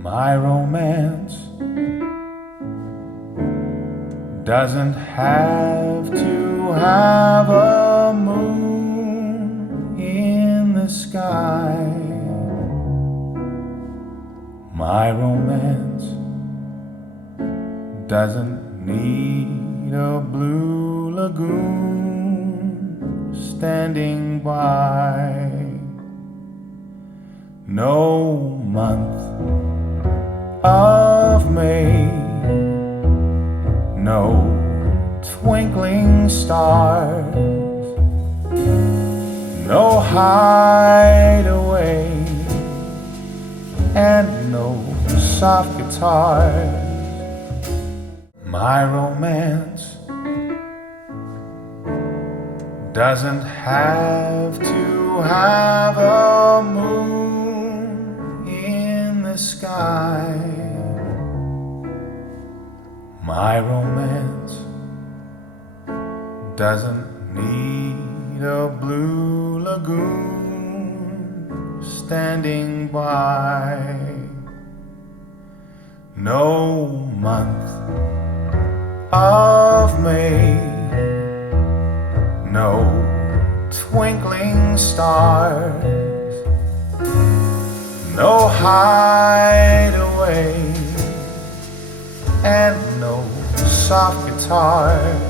My romance doesn't have to have a moon in the sky. My romance doesn't need a blue lagoon standing by. No month of May, no twinkling stars, no hideaway, and no soft guitars. My romance doesn't have to have a moon in the sky. My romance doesn't need a blue lagoon standing by. No month of May, no twinkling stars, no hideaway, and no soft guitars.